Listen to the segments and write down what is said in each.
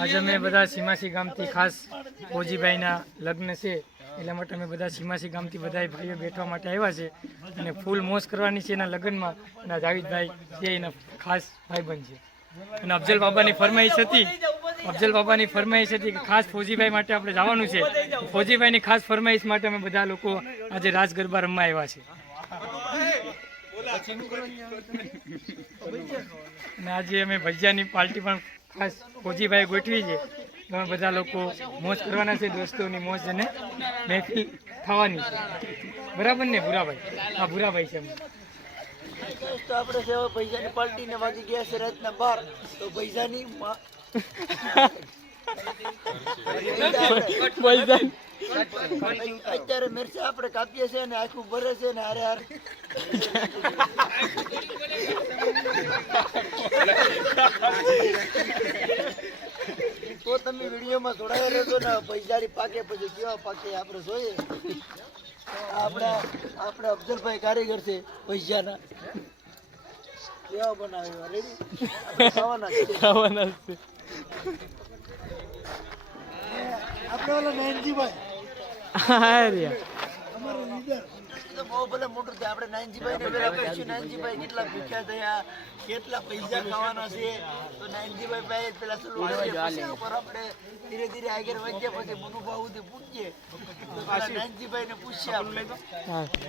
આજે અમે બધા સીમાસી ગામથી ખાસ ફોજીભાઈના લગ્ન છે એટલા માટે અમે બધા સીમાસી ગામથી બધા ભાઈઓ બેઠવા માટે આવ્યા છે અને ફૂલ મોજ કરવાની છે એના લગ્નમાં. અને જાવીદભાઈ છે એના ખાસ ભાઈબંધ છે અને અફઝલ બાબાની ફરમાઈશ હતી કે ખાસ ફોજીભાઈ માટે આપણે જવાનું છે. ફોજીભાઈની ખાસ ફરમાઈશ માટે અમે બધા લોકો આજે રાસ ગરબા રમવા આવ્યા છે. અને આજે અમે ભજીયાની પાર્ટી પણ ખાસ ફોજીભાઈ ગોઠવી છે. અમે બધા લોકો મોજ કરવાના છે, દોસ્તોની મોજ અને મહેફિલ થવાની છે. બરાબર ને ભૂરાભાઈ? હા ભૂરાભાઈ છે. તો આપણે સેવા પૈસાની પાર્ટીને વાગી ગયા છે રાતના 12 તો પૈસાની અત્યારે મિર્ચા આપણે કાપીએ છીએ ને આખું ભરે છે ને હારે હારે તો તમે વિડીયોમાં જોડાયા રહેજો ને. પૈસાની પાકે પછી કેવા પાકે આપણે જોઈએ. આપણે અફઝલભાઈ કારીગર છે પૈસાના. કેવા બનાવ્યો રેડી ખાવાના છે. આપણે ઓલા નાનજીભાઈ અમારો લીડર તો બહુ ભલે મોટું છે. આપણે નાનજીભાઈ ને પેલા પૂછ્યું નાનજીભાઈ કેટલા ભૂખ્યા થયા, કેટલા પૈસા ખાવાના છે. તો નાનજીભાઈ પાસે પેલા સલું ઉપર આપણે ધીરે ધીરે આગળ વધીએ પછી મનુભાવ સુધી પૂછીએ. તો નાનજીભાઈ ને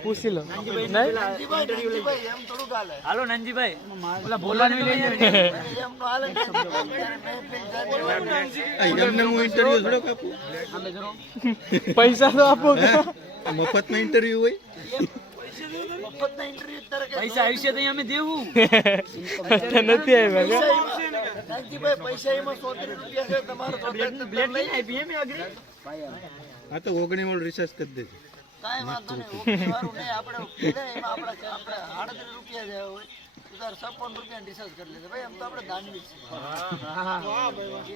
પૂછી લો. નાનજીભાઈ એમ થોડું ચાલે. હાલો નાનજીભાઈ ઓલા બોલાવી લઈ એમ નો હાલે. પૈસા તો આપો. મફતમાં ઇન્ટરવ્યુ હોય. પૈસા આવશે તો અમે દેવું નથી આવ્યા. પૈસા એમાં 130 રૂપિયા છે. તમારો બ્લેડ લઈ આપી એમ અગ્રી. આ તો 19 વાળું રિસર્ચ કરી દેજો. કાંઈ વાંધો નહીં. વાળું નહીં આપણે એમાં આપણે 38 રૂપિયા જે હોય 56 રૂપિયા રિસર્ચ કરી લેજો ભાઈ. આમ તો આપણે દાનવી છે.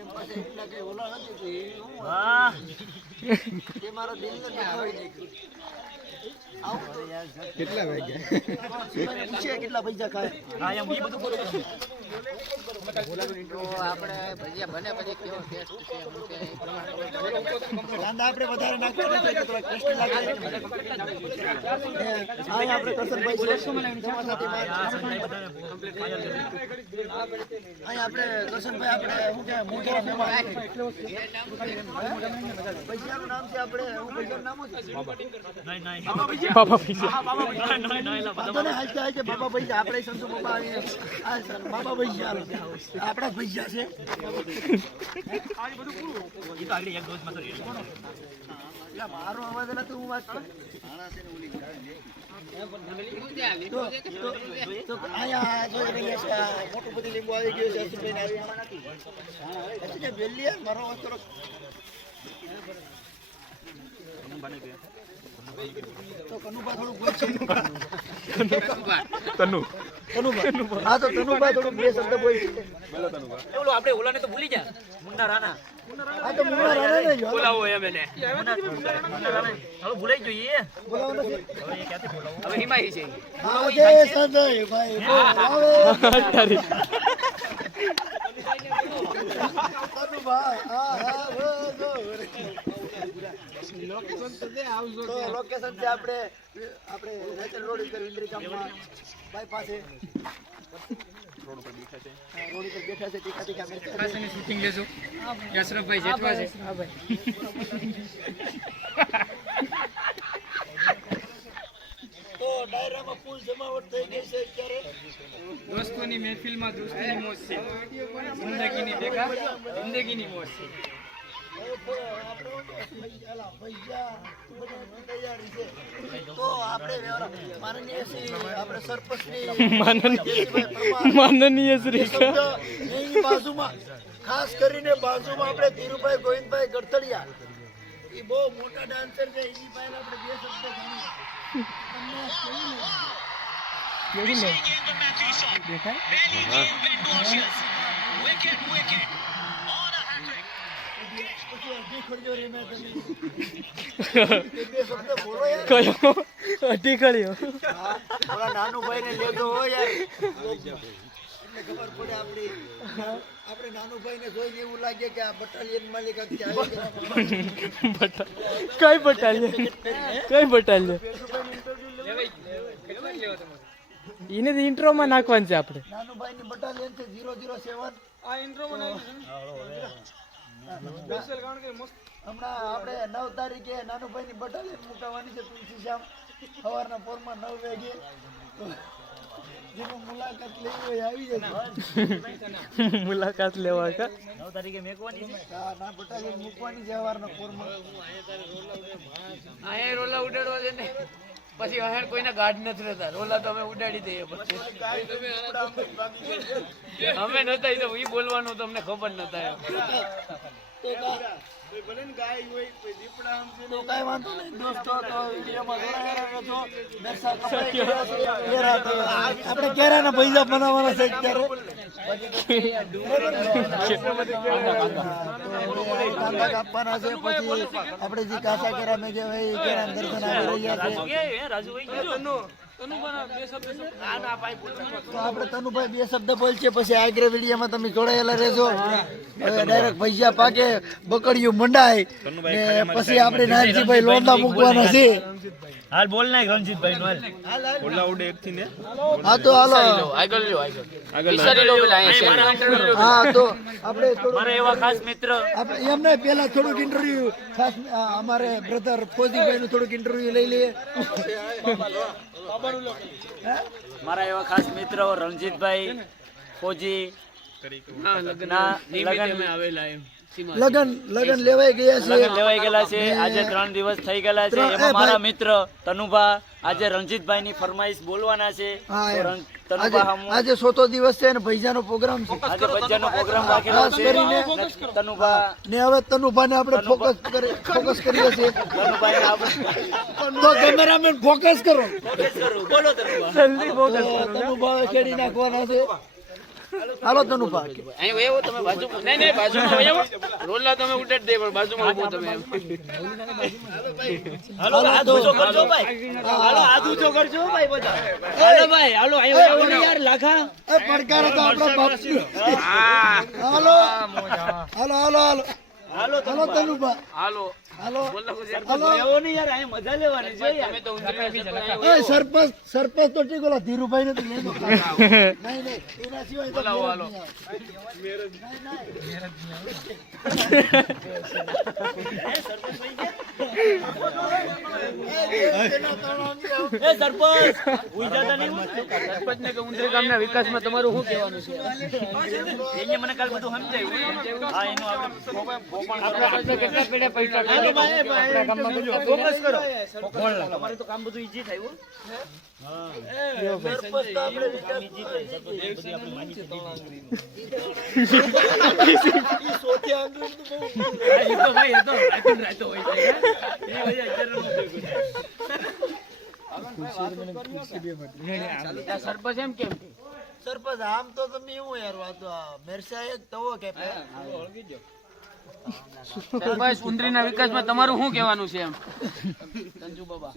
એમ પછી એટલા કઈ ઓલા નથી તો એ મારા દિલને દેખાવી નાખ્યું. કેટલા વાગ્યા? પૂછીએ કેટલા પૈસા ખાય. હા એમ એ બધું બોલો. આપણે ભજીયા બને પછી કેવો ટેસ્ટ છે કાંદા આપણે વધારે નાખવા નથી તો થોડા ટેસ્ટી લાગે. આ આપણે કરસનભાઈ છે. અહીં આપણે કરસનભાઈ આપણે શું કહેવાય મોટા મહેમાન. ભજીયાનું નામ છે આપણે હું ભજીયાનું નામ છે બાબા પૈસા. બાબા પૈસા આપણે સંતુ બાબા બાબા પૈસા આપણા પૈસા છે. મારો અવાજ નથી હું વાત કરું. મોટું બધી લીંબુ આવી ગયું છે. વેલી મારો અવાજ થોડો તો કનુભા થોડું બોલશે. હા તો કનુભા થોડું બે શબ્દ બોલશે. આપણે ઓલાને તો ભૂલી જા. મુન્ના રાણા. હા તો મુન્ના રાણા ને બોલાવો એમ એને. હવે ભૂલાઈ જોઈએ. બોલાવો નથી. હવે એ ક્યાંથી બોલાવો? હવે હિમાઈ છે. બોલાવો જય સંજય ભાઈ બોલાવે. કનુભા હા લોકેશન છે આપણે નેચરલ રોડ ઉપર ઇન્દ્રી ગામમાં ભાઈ પાસે રોડ ઉપર બેઠા છે. ટીકા ખાસ એની શૂટિંગ લેજો. યશરફભાઈ જેઠવા છે. હા ભાઈ. તો ડાયરામાં ફૂલ જમાવટ થઈ ગઈ છે અત્યારે. દોસ્તોની મહેફિલમાં દોસ્તીની મોજ છે. જિંદગીની ભેગા જિંદગીની મોજ છે. તો આપણે સરપંચની માનનીય શ્રી એની બાજુમાં ખાસ કરીને બાજુમાં આપણે ધીરુભાઈ ગોવિંદભાઈ ગડતડિયા એ બહુ મોટા ડાન્સર છે. એની પાસે આપણે બે શબ્દ નાનું ભાઈ ને લેતો હોય યાર ખબર પડે આપડી. આપણે નાનુભાઈને જોઈને એવું લાગે કે આ બટાલિયન માલિક કઈ બટાલિયન એને તો ઇન્ટ્રોમાં નાખવાનું છે આપણે. નાનુભાઈની બટાલિયન છે 007. હમણાં આપણે 9 તારીખે નાનુભાઈની બટાલિયન મુકાવાની છે તુલસીશ્યામ સવારના પોરમાં 9 વાગે. તો જેનો મુલાકાત લેવી હોય આવી જજો. મુલાકાત લેવા કા હા, ના બટાલિયન મૂકવાની છે સવારના પોરમાં. અહીંયા રોલા ઉડાડવા છે ને પછી અહીંયા કોઈના ગાઢ નથી રહેતા. રોલા તો અમે ઉડાડી દઈએ પછી અમે નતા એ તો ઈ બોલવાનું તમને ખબર નતા એમ. તો કાંઈ વાંધો નહીં દોસ્તો, તો વિડીયોમાં જોડાયેલા રહેજો. બેસા કપાઈ ગયા છે. કેરા તો આપણે કેરાના પૈસા બનાવવાના છે અત્યારે. કાંદા કાપવાના છે. પછી આપણે જે કાચા કેરા મેં કહેવાય એ કેરાના દર્શન આવી રહ્યા છે. તો આપણે તનુભાઈ 2 શબ્દ બોલશે, પછી આગળ વિડીયોમાં તમે જોડાયેલા રહેજો. હવે ડાયરેક્ટ પૈસા પાકે બકડિયું મંડાય ને પછી આપણે નાનજીભાઈ લોંડા મૂકવાના છે. હાલ બોલ નાખ રણજીતભાઈ નો ઓલા ઉડે એક થી ને હા તો હાલો. આગળ લ્યો આગળ વિચારી લો પેલા અહીંયા છે. હા તો આપણે થોડું મારા એવા ખાસ મિત્ર આપણે એમને પહેલા થોડુંક ઇન્ટરવ્યુ ખાસ અમારે બ્રધર ફોજીભાઈ નું થોડુંક ઇન્ટરવ્યુ લઈ લઈએ. મારા એવા ખાસ મિત્ર રણજીતભાઈ ફોજી ના લગન લેવાઈ ગયા છે. લગન લેવાઈ ગયેલા છે. આજે 3 દિવસ થઈ ગયેલા છે. એમાં મારા મિત્ર તનુભા આજે રણજીતભાઈ ની ફરમાઈશ બોલવાના છે. હા, તો એમ. તનુભા હમ આજે 100 દિવસ છે અને ભૈજાનો પ્રોગ્રામ છે. આજે બચ્ચાનો પ્રોગ્રામ રાખેલો ખાસ છે. કરીને તનુભા ને હવે તનુભાને આપણે ફોકસ કરીએ છીએ. તનુભાઈ ને આપણે તો કેમેરામેન ફોકસ કરો. બોલો તનુભા. તનુભા ખેડી નાખવાના છે. હાલો તનુભા. અહીં વયો તમે બાજુમાં. નહીં બાજુમાં વયો. રોલા તમે ઉડાડી દે પણ બાજુમાં ઉભો તમે એમ. હાલો હાથ ઊંચો કરજો ભાઈ. હાલો હાથ ઊંચો કરજો ભાઈ બધા. હાલો ભાઈ હાલો અહીં આવો ને યાર લાખા. એ પડકાર તો આપણા બાપનો. હાલો હાલો હાલો હાલો હાલો હાલો તનુભા. હાલો હાલો હાલો આવો ને યાર અહીં મજા લેવાની છે યાર. તમે તો ઊંધા બી જલા. એ સરપંચ તો ઠીક ઓલા ધીરુભાઈ ને તો લેજો. નહીં એના સિવાય તો બોલાવો, હાલો. એ સરપંચ ઉઈજાતા નહીં. સરપંચને કે ઊંધે ગામના વિકાસમાં તમારું શું કહેવાનું છે? એને મને કાલ બધું સમજાયું. હા એનું આપણે કેટલા પેડે પૈસા હાલો ભાઈ આપણા ગામમાં બધું ફોકસ કરો. તમારે તો કામ બધું ઈજી થાય હો. સરપંચ તો આપણે વિકાસ સરપંચ એમ કેમ સરપંચ આમ તો તમે એવું યાર વાતો મેરસા એક તવો કે સરપંચ ઉંદરીના વિકાસમાં તમારું શું કહેવાનું છે એમ? સંજુ બાબા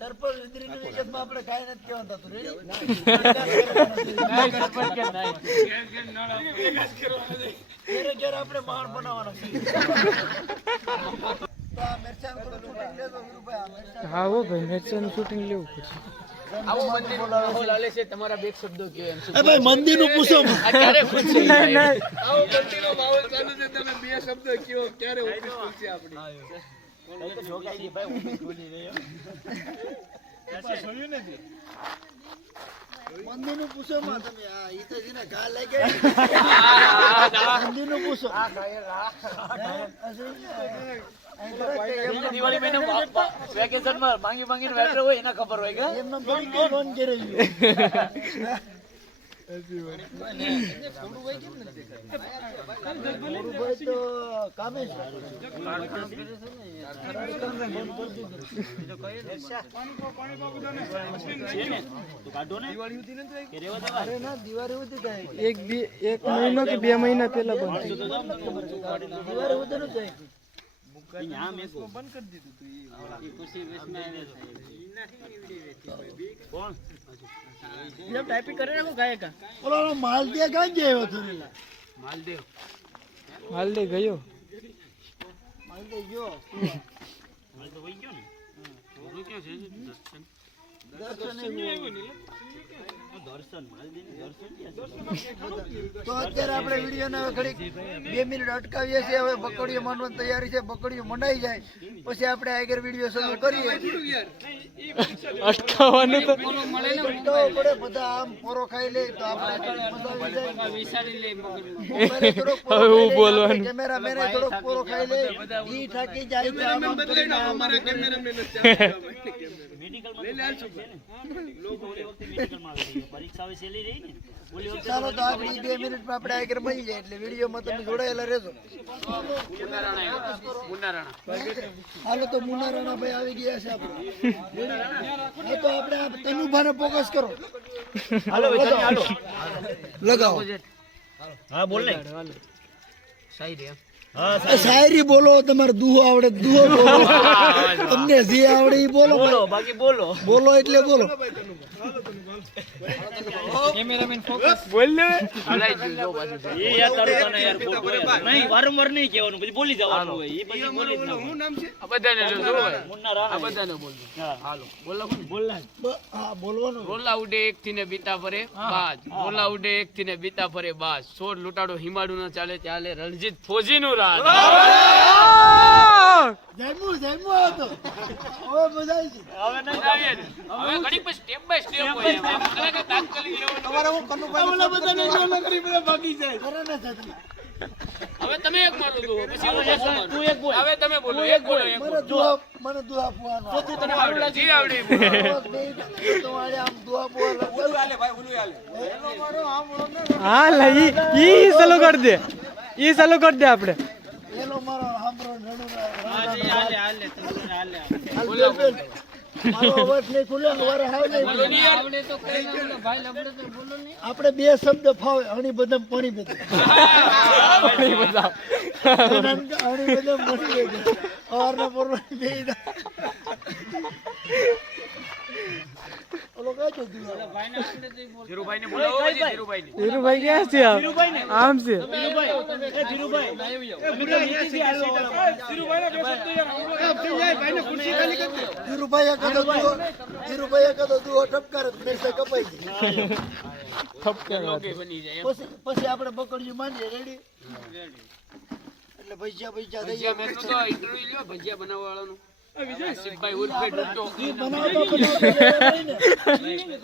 સરપંચ ઇન્દ્રિયના વિકાસમાં આપણે કાંઈ નથી કહેવાનું થતું. રેડી? ઘેરે આપણે માણ બનાવવાનો છે. તો આ મેરસાનું થોડું shooting લેજો વીરુભાઈ, આ મેરસાનું. હા હો ભાઈ મેચનું શૂટિંગ લેવું પડશે. આવો મંદિર માહોલ હાલે છે. તમારા બે શબ્દો કયો એમ? એ ભાઈ મંદિરનું પૂછો. આ ક્યારે ખુલશે? આવો મંદિરનો માહોલ ચાલુ છે. તમે બે શબ્દો કયો ક્યારે ઓફિસ ખુલશે આપણી? મંદિરનું પૂછો માં તમે. આ ઈ તો જેને ઘા લાગ્યા મંદિરનું પૂછો. દિવાળી મહિને વેકેશનમાં માંગીને બેઠો હોય એના ખબર હોય કે એમનો થોડી કઈ લોન કરે છે. મોરુભાઈ તો કામે છે. અરે ના દિવાળી સુધી થાય. એક મહિનો કે 2 મહિના પહેલા બંધ થઈ દિવાળી સુધી નું થાય. ઓલો માલ ત્યાં ક્યાં ગયો હતો રેલા? હાલ દે ગયો તો અત્યારે આપણે વિડીયોને હવે ઘડીક 2 મિનિટ અટકાવીએ છીએ. હવે બકડીઓ માંડવાની તૈયારી છે. બકડીઓ મંડાઈ જાય પછી આપણે આગળ વિડીયો શરૂ કરીએ. અટકાવવાનું તો પડે બધા આમ પોરો ખાઈ લે તો આપણે મજા આવી જાય. મોબાઈલે થોડોક પોરો હવે હું ખાઈ લે, બોલવાનું. કેમેરામેને થોડોક પોરો ખાઈ લે ઈ થાકી જાય તો આમ આમ કરીને આમ આમ કરીને. ચાલો તો આગળ 2 મિનિટમાં આપણે આગળ મળી જાય એટલે વિડીયોમાં તમે જોડાયેલા રહેજો. હાલો તો મુનારાણા ભાઈ આવી ગયા છે આપણે. હા તો આપણે આ તનુભાને ફોકસ કરો. હાલો વિધાન હાલો લગાવો. હા બોલ ને શાયરી બોલો. તમારે દુહો આવડે તો દુહો બોલો. તમને જે આવડે એ બોલો. બોલો બાકી બોલો બોલો એટલે બોલો. કેમેરામેન ફોકસ બોલ લે એ યાર તારું તને યાર ખોટું યાર. નહીં વારંવાર નહીં કહેવાનું પછી બોલી જવાનું હોય એ પછી બોલી જ ના આ બધાને જો જો ભાઈ. મુન્ના રાણા આ બધાને બોલ દો. હા હાલો બોલો બોલ ના હા બોલવાનું. રોલા ઉડે એક થી ને બીતા ફરે બાજ રોલા ઉડે એક થી ને બીતા ફરે બાજ સોળ લૂંટાડો હિમાડું ન ચાલે ચાલે રણજીત ફોજી નું રાજ જયમુ હતો. હવે મજા આવી છે. હવે નહીં હવે ઘડી પર સ્ટેપ બાય સ્ટેપ હોય એમ. આમ કરે કે તાત્કાલિક લેવાનું. તમારે હું કનુભાઈ ઓલા બધાને જો ન કરી બધા ભાગી જાય. કરે ને સાચી. હવે તમે એક મારો દો પછી હું હવે એક મારું. તું એક બોલ. હવે તમે બોલો એક બોલો એક બોલો. મને દુઆ ફુવાનો. તું તને આવડે જી આવડે એ બોલો. તમારે આમ દુઆ બોલ. હા લઈ ઈ ચાલુ કરી દે ઈ ચાલુ કરી દે આપણે એલો મારો હાંભળો નડું. બોલો બોલો. મારો અવાજ નહીં ખુલે ને વારે હાવ નહીં ખુલે. આવડે તો કઈ ના ભાઈ લબડે તો બોલો નહીં. આપણે બે શબ્દ ફાવે. અણી બદામ પાણી બેઠે. અણી બદામ પાણી બેઠે. અવારના પોરવાની બે દા. ઓલો કઈ છે દુઆ? ધીરુભાઈ ને બોલાવો પછી ધીરુભાઈ ને. ધીરુભાઈ ક્યાં છે આમ છે ધીરુભાઈ કદો દુઓ ઠપકાર જ મેસે કપાઈ ગઈ. ઓકે બની જાય એમ. પછી આપણે બકડીયું માંડીએ. રેડી એટલે ભજીયા થઈ ભજીયા જાય. મેં તો ઇન્ટરવ્યુ લ્યો ભજીયા બનાવવા વાળાનું આસિફભાઈ ઉર્ફે ડૂબતો. ઈ બનાવતો નહીં ને.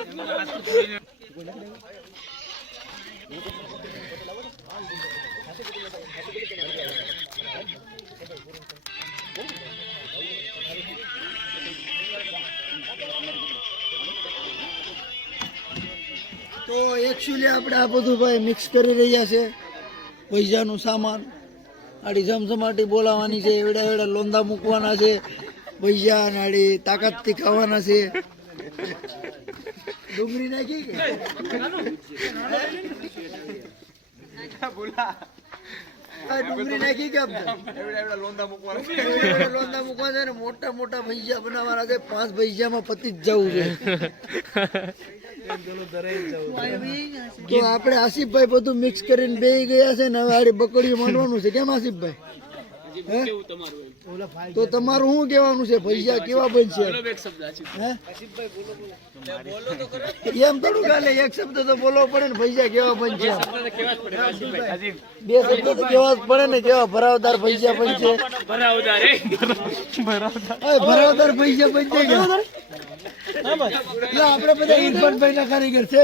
તો એકચ્યુઅલી આપણે આ બધું ભાઈ મિક્સ કરી રહ્યા છે. પૈસાનું સામાન આડી જમજમાટી બોલાવવાની છે. એવડા એવડા લોંદા મૂકવાના છે. પૈસા આડી તાકાતથી ખાવાના છે. ડુંગળી નાખી કે ડુંગળી નાખી કે એવડા લોંદા મૂકવા છે ને મોટા મોટા ભજીયા બનાવવાના છે. 5 ભજીયામાં પતી જ જવું છે. તો આપણે આસિફભાઈ બધું મિક્સ કરીને બેહી ગયા છે ને હવે આડી બકડીઓ માંડવાનું છે. કેમ આસિફભાઈ? હે? તો તમારું શું કહેવાનું છે? ભજીયા કેવા બનશે? હે? એમ થોડું ચાલે. એક શબ્દ તો બોલવો પડે ને. ભજીયા કેવા બનશે? 2 શબ્દ તો કેવા જ પડે ને. કેવા ભરાવદાર ભજીયા બનશે. ભરાવદાર ભજીયા બનશે કે આપણે બધા ઇરફાનભાઈ ના કારીગર છે.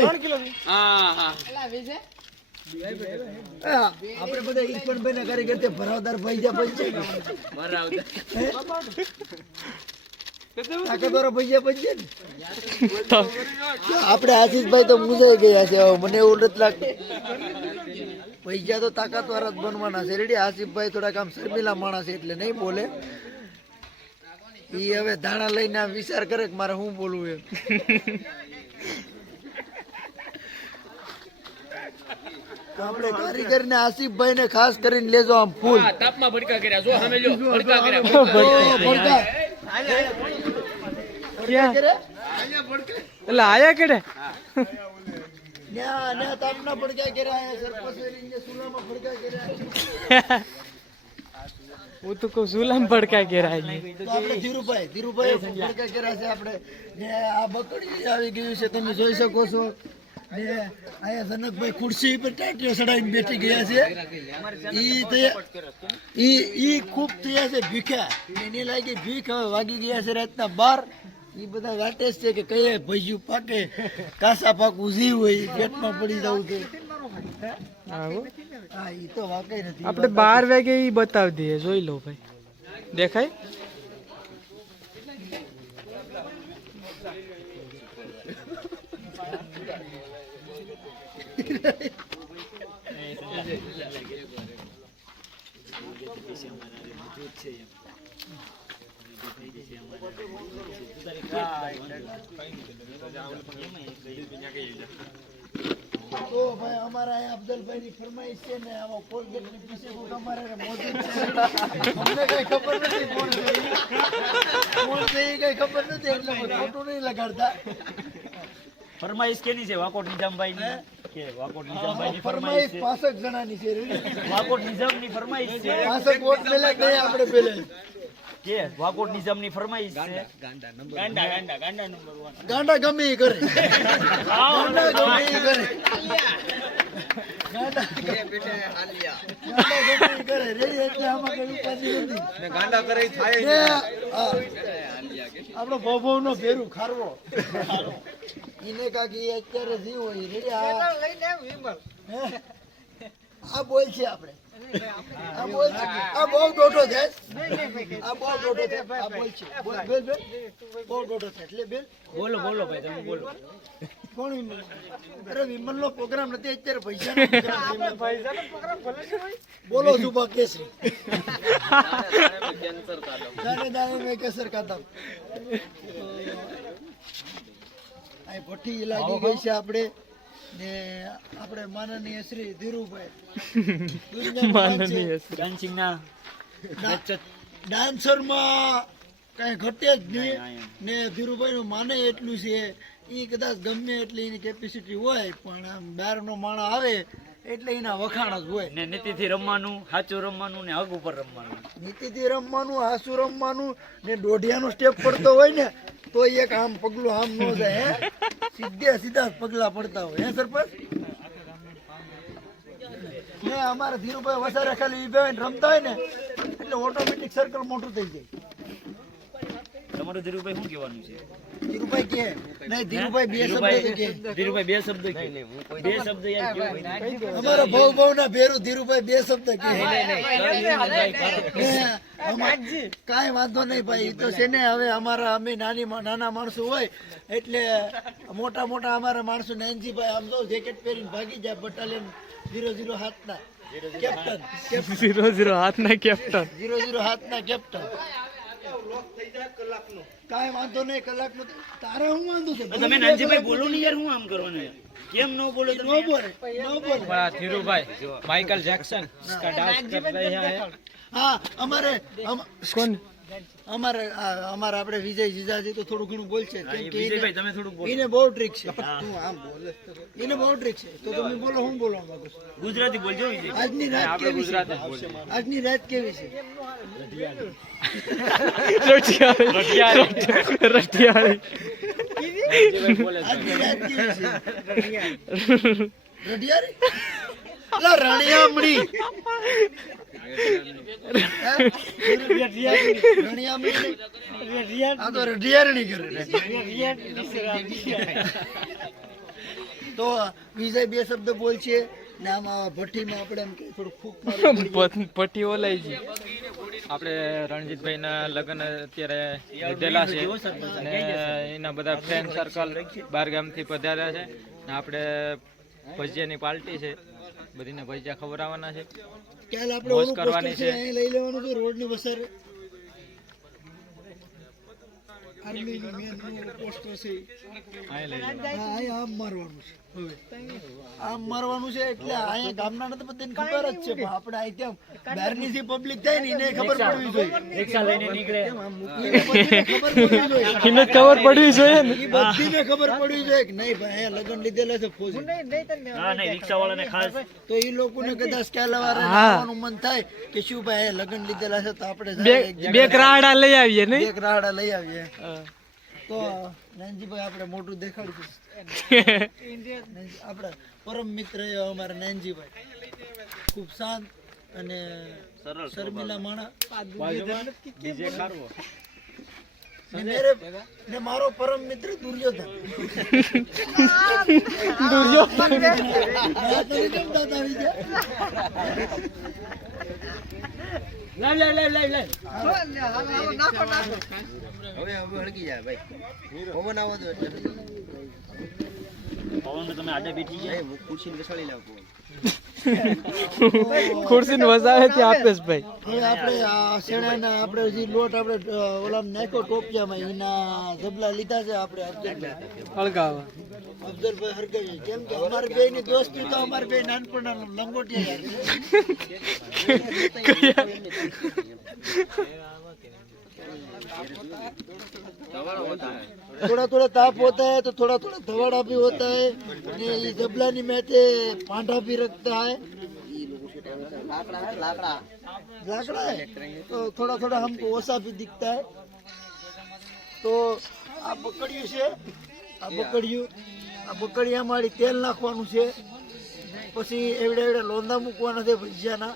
આપણે બધા ઇરફાનભાઈ ના કારીગર છે. ભરાવદાર ભજીયા બનશે કે તાકાતવાળા ભજીયા બનશે ને. આપણે આશીષભાઈ તો મુંજાઈ ગયા છે. હવે મને એવું નથી લાગતું. ભજીયા તો તાકાતવાળા જ બનવાના છે. રેડી. આસિફભાઈ થોડાક આમ શર્મિલા માણસ છે એટલે નહીં બોલે. ઈ હવે ધાણા લઈને આમ વિચાર કરે કે મારે શું બોલવું એમ. તો આપણે કારીગર ને આસિફભાઈ ને ખાસ કરીને લેજો આમ ફૂલ. તાપમાં ભડકા કર્યા જો સામે લ્યો ભડકા કર્યા ભડકા. ક્યાં એટલે આયા કેડે ન્યા તાપના ફડકા કર્યા સરપંચ ને સુલામાં ફડકા કર્યા હું તો કહું સુલામ પડકા કેરાય તો આપણે ધીરુભાઈ ફડકા કર્યા છે આપણે ને આ બકડી આવી ગયું છે તમે જોઈ શકો છો ને અહીંયા જનકભાઈ ખુરશી પર ટાટીઓ ચડાવીને બેઠી ગયા છે ઈ ખૂબ થયા છે ભીખ્યા એને લાગી ભીખ હવે વાગી ગયા છે રાતના 12 ઈ બધા વાટે છે કે કયે ભજીયું પાકે કાસા પાકું જી હોય ઈ પેટમાં પડી જવું છે હા ઈ તો વાકઈ નથી આપણે 12 વાગે ઈ બતાવી દઈએ જોઈ લો ભાઈ દેખાય તો ભાઈ અમારા અહીંયા અફઝલભાઈ ની ફરમાઈશ છે ને આમાં કોલગેટ ની પીસે કોક અમારે મોજૂદ છે અમને કઈ ખબર નથી કોણ છે ઈ કઈ ખબર નથી એટલે ફોટો નહીં લગાડતા ફરમાઈશ કેની છે વાકોટ નિઝામભાઈ ની કે વાકોટ નિઝામભાઈ ની ફરમાઈશ ફરમાઈશ છે 65 જણાની છે વાકોટ નિઝામ ની ફરમાઈશ છે 65 વોટ મેલા ગઈ આપણે પેલે કે વાકોટ નિઝામ ની ફરમાઈશ છે ગાંડા નંબર 1 ગાંડા ગમે ઈ કરે ગાંડા ગમે ઈ કરે ગાંડા ગમે ઈ કરે રેડી એટલે આમાં કઈ ઉપાધિ નથી ને ગાંડા કરે ઈ થાય ને આપણો ભવભવનો ભેરું ખારવો ઈને કાકી અત્યારે જીવ હોય રેડી આ બોલ છે આપણે આ બોલ છે આ બહુ દોઢો છે આ બહુ દોઢો છે આ બોલ છે બોલ બેલ બહુ દોઢો છે એટલે બેલ બોલો ભાઈ તમે બોલો કોણ વિમલ અરે વિમલ નો પ્રોગ્રામ નથી અત્યારે પૈસાનો પ્રોગ્રામ બોલો જુબા કેસરી જાને દાને મેં કેસર ખાતા આ ભઠ્ઠી લાગી ગઈ છે આપણે ને આપણે માનનીય શ્રી ધીરુભાઈ માનનીય ડાન્સિંગ ના ડાન્સર માં કઈ ઘટે જ નહીં ને ધીરુભાઈ નું માને એટલું છે ઈ કદાચ ગમે એટલી એની કેપેસિટી હોય પણ આમ બહાર નો માણસ આવે એટલે એના વખાણ જ હોય ને નીતિથી રમવાનું સાચું રમવાનું ને હગ ઉપર રમવાનું નીતિથી રમવાનું હાસુ રમવાનું ને દોઢિયાનો સ્ટેપ પડતો હોય ને તો એક આમ પગલું આમ ન જાય હે સીધા પગલા પડતા હોય હે સરપંચ ને અમારા ધીરુભાઈ વસારે ખાલી ઈ બેન રમતા હોય ને એટલે ઓટોમેટિક સર્કલ મોટું થઈ જાય તમારું ધીરુભાઈ શું કહેવાનું છે ધીરુભાઈ કે નહીં ધીરુભાઈ બે શબ્દ તો કે ધીરુભાઈ બે શબ્દ કે બે શબ્દ યાર કેવું અમારા ભવ ના ભેરું ધીરુભાઈ બે શબ્દ કે કાંઈ વાંધો નહીં ભાઈ ઈ તો છે ને હવે અમારા અમે નાના માણસો હોય એટલે મોટા અમારા માણસો નાનજીભાઈ આમ તો જેકેટ પહેરીને ભાગી જાય બટાલિયન 00 હાથના કેપ્ટન 00 હાથના કેપ્ટન 00 હાથના કેપ્ટન કાંઈ વાંધો નહીં કલાકનો તારા હું વાંધો છે તમે નાનજીભાઈ બોલો ને યાર હું આમ કરવાનું યાર કેમ ન બોલો નો તમે બોલે बड़ा धीरूभाई माइकल जैक्सन इसका डांस कर रहे हैं હા અમારે कौन અમારે આપણે વિજય જીજાજી તો થોડું ઘણું બોલશે કેમ કે વિજયભાઈ તમે થોડુંક બોલો એને બહુ ટ્રીક છે એને બહુ ટ્રીક છે તો તમે બોલો હું બોલવા માંગુ છું ગુજરાતી બોલજો વિજય આજની રાત કેવી છે આજની રાત કેવી છે रटियाली આજની રાત કેવી છે રઢિયારી અલા રણિયામણી રણિયામણી આ તો રઢિયારણી કરે તો વિજય બે શબ્દ બોલ છે ને આમાં ભઠ્ઠીમાં આપણે એમ કે થોડું ફૂંક મારવી પટ્ટી ઓલાઈ ગઈ આપણે રણજીતભાઈના લગ્ન અત્યારે લીધેલા છે અને એના બધા ફ્રેન્ડ સર્કલ બાર ગામથી પધાર્યા છે ને આપણે ભજીયાની પાર્ટી છે બધીને ભજીયા ખવડાવવાના છે ક્યાલ આપણે મોજ ઓલું કરવાની પોસ્ટર છે છે. અહીં લઈ લેવાનું છે રોડની વસાર આર્મીની મેન પોસ્ટર છે અહીં લઈ લો. હા અહીં આમ મારવાનું છે આમ મારવાનું છે એટલે અહીંયા ગામના ને તો બધાને ખબર જ છે પણ આપણે અહીં કેમ બહારની જે પબ્લિક થાય ને એને ખબર પડવી જોઈએ. રિક્ષા લઈને નીકળે એને બધીને ખબર પડવી જોઈએ. એને ખબર પડવી જોઈએ ને. ઈ બધીને ખબર પડવી જોઈએ કે નહીં ભાઈ અહીંયા લગ્ન લીધેલા છે ફોજી. હા નહીં રિક્ષા વાળાને ખાસ તો એ લોકોને કદાચ ક્યાલવારે આવવાનું મન થાય કે શું ભાઈ અહીંયા લગ્ન લીધેલા છે તો આપણે જાય એક બે કરાડા લઈ આવીએ ને. એક રાહડા લઈ આવીએ. તો નયનજીભાઈ આપણે મોટું દેખાડશું. આપણા પરમ મિત્ર એવા અમારા નયનજીભાઈ ખૂબ શાંત અને શર્મિલા માણા. ને મારો પરમ મિત્ર દુર્યોધન. પવન તમે આડે બેઠી જાય ખુરશી ને વસાવે તે આપેશ ભાઈ. હવે આપણે આ શેણાના આપણે જે લોટ આપણે ઓલા નાખ્યો ટોપિયામાં એના જબલા લીધા છે આપણે અફઝલભાઈ હરગાવી. કેમ કે અમારી બે ની દોસ્તી તો અમારી બે નાનપણના લંગોટિયા थोड़ा थोड़ा ताप होता है तो थोड़ा थोड़ा धवाड़ा भी होता है. ये जबलानी में से पांडा भी रखता है. लाकड़ा है तो थोड़ा थोड़ा हमको ओसा भी दिखता है. तो આ બકડિયું છે, આ બકડિયા મારી તેલ નાખવાનું છે, પછી એવડે એવડે લોંદા મૂકવાના છે ભજીયાના.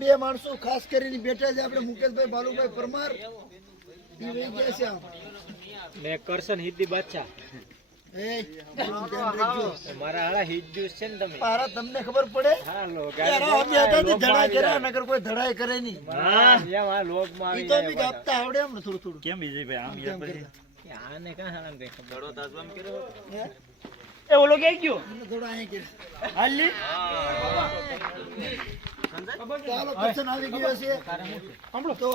બે માણસો ખાસ કરીને બેઠા છે આપણે મુકેશભાઈ બાલુભાઈ પરમાર. ઈ વહી ગયા છે આમ. ને કરશન હિદ્દી બાદશાહ એ ધ્યાન રાખજો. મારા હાડા હિદ્દુ છે ને તમે પારા તમને ખબર પડે હા લો યાર અમે હતા તે ધડાઈ કર્યા નગર કોઈ ધડાઈ કરે નહીં. હા એમ આ લોક માં ઈ તો બી ગાપતા આવડે એમ ને થોડું થોડું. કેમ વિજયભાઈ આમ યાર પછી આને કા હારામ કઈ ખબર દડો તાજવામ કર્યો હે? એ ઓલો કે ગયો એને થોડું અહીં કરે. હાલી ચાલો પસંદ આવી ગયો છે તો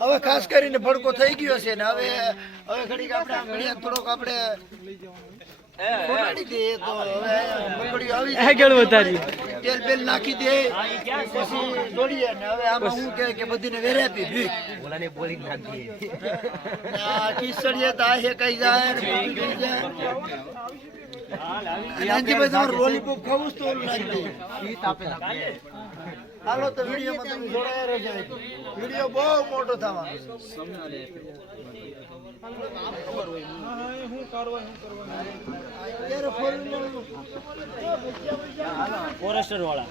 હવે ખાસ કરીને ભડકો થઈ ગયો છે ને હવે ઘડીક આપણે આમ ઘડિયા થોડોક આપણે ખોટાડી દઈએ તો હવે બકડીઓ આવી જાય. આગળ વધારી. તેલ બેલ નાખી દે પછી દોડીએ ને હવે આમાં હું કે બધીને વેરાપી ભીખ ઓલાને બોલી નાખી દે. આ કિસડીએ તો આ હે કઈ જાય ને બધું થઈ જાય. નાનજીભાઈ તમારે લોલીપોપ ખાવું જ તો ઓલું નાખી દે. હાલો તો વિડીયોમાં તમે જોડાયા રહેજો. વિડીયો બહુ મોટો થવાનો છે. અત્યારે ફોરેસ્ટર વાળા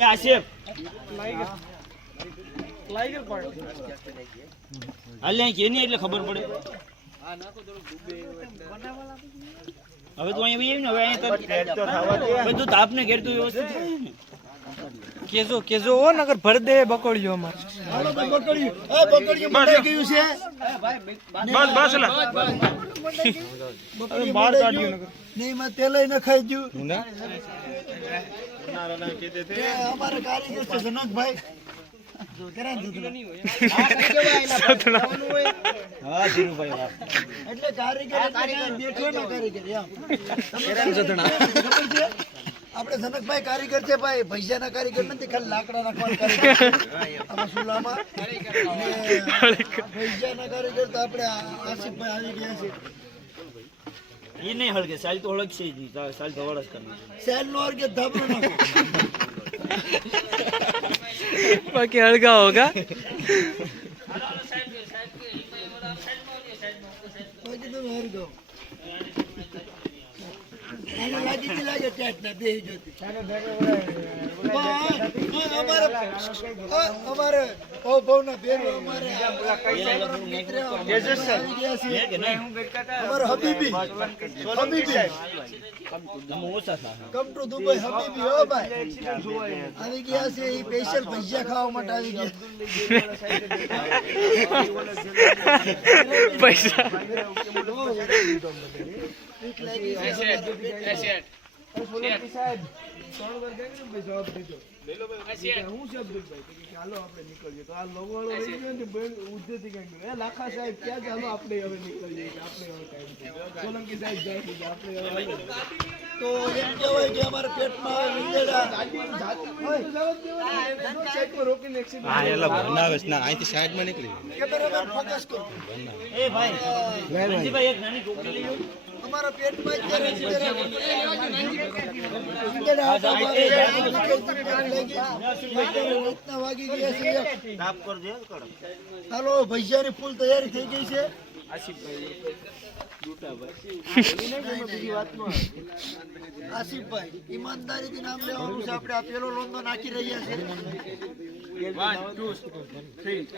એ આશિફ હાલ અહીં કે નહીં એટલે ખબર પડે. હવે તું અહીંયા ને હવે અહીંયા તું તાપને ઘેર તું વ્યવસ્થિત કેજો ઓ નગર ભર દે બકોડિયો અમાર. હાલો તો બકડ્યું. બકડ્યું મટાઈ ગયું છે. બકડ્યું મટાઈ ગયું. નહીં માં તેલય ન ખાઈ ગયું. એ અમારા કારીગર છે જનકભાઈ. હા ધીરુભાઈ વાહ એટલે કારીગર બેઠો ના કારીગર એમ. આપણે જનકભાઈ કારીગર છે ભાઈ, પૈસાના કારીગર નથી, ખાલી લાકડા નાખવાના કારીગર. આમાં ચૂલામાં પૈસાના કારીગર તો આપણે આસિફભાઈ આવી ગયા છે. એ નહીં હળગે સાલ તો હળગશે જ નહીં, સાલ ધવાડ જ કરવી. સેલ નો અર્ગે ધાબળો નાખો. બાકી હળગા હોગા. બાકી તમે હરગો. આને લાગી તી લાગે ટેટ ના બેહી જતી. અમારે ભવના બેરો અમારે મિત્ર આવી ગયા છે. અમારે હબીબી કમ ટુ દુબઈ હબીબી હો ભાઈ આવી ગયા છે. એ સ્પેશિયલ ભજીયા ખાવા માટે આવી ગયા. પૈસા ભૂખ લાગી છે. તો એમ કહેવાય કે અમારા પેટમાં વીંગડા કેમેરામેન ફોકસ કરો. રણજીતભાઈ એક નાની ટોપી લઈ લો. અમારા પેટમાં અત્યારે વીંગડા રાતના વાગી ગયા છે. હાલો ભજીયાની ફૂલ તૈયારી થઈ ગઈ છે. આસિફભાઈ ઈમાનદારીથી નામ લેવાનું છે. આપણે આ પેલો લોંદો નાખી રહ્યા છે.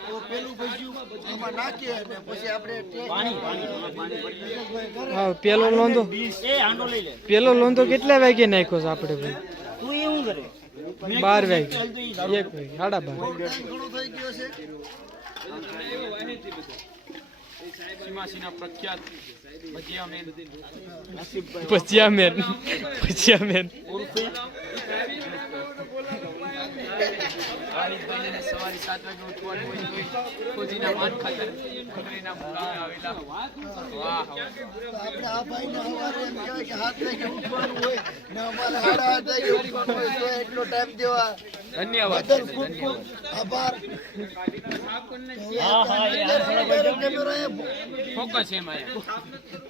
તો પેલું ભજીયું આમાં નાખીએ અને પછી આપણે હા પેલો લોંદો પેલો લોંદો કેટલા વાગે નાખ્યો છે આપણે ભાઈ? તું એ શું કરે? 12 વાગે 1 વાગે 12:30 ઘણો થઈ ગયો છે. ભજીયા મેન સવારે 7 વાગે ઉઠવાનું હોય ફોજીના માન ખાતર ખબરીના મુકામે આવેલા. વાહ તો આપણે આ ભાઈને સવારે એમ કહેવાય કે 7 વાગે ઉઠવાનું હોય ને અમારે 8:30 વાગે ઉઠવાનું હોય. તો એટલો ટાઈમ દેવા ધન્યવાદ. બદલ ખૂબ ખૂબ આભાર. ફોકસ એમ આયા.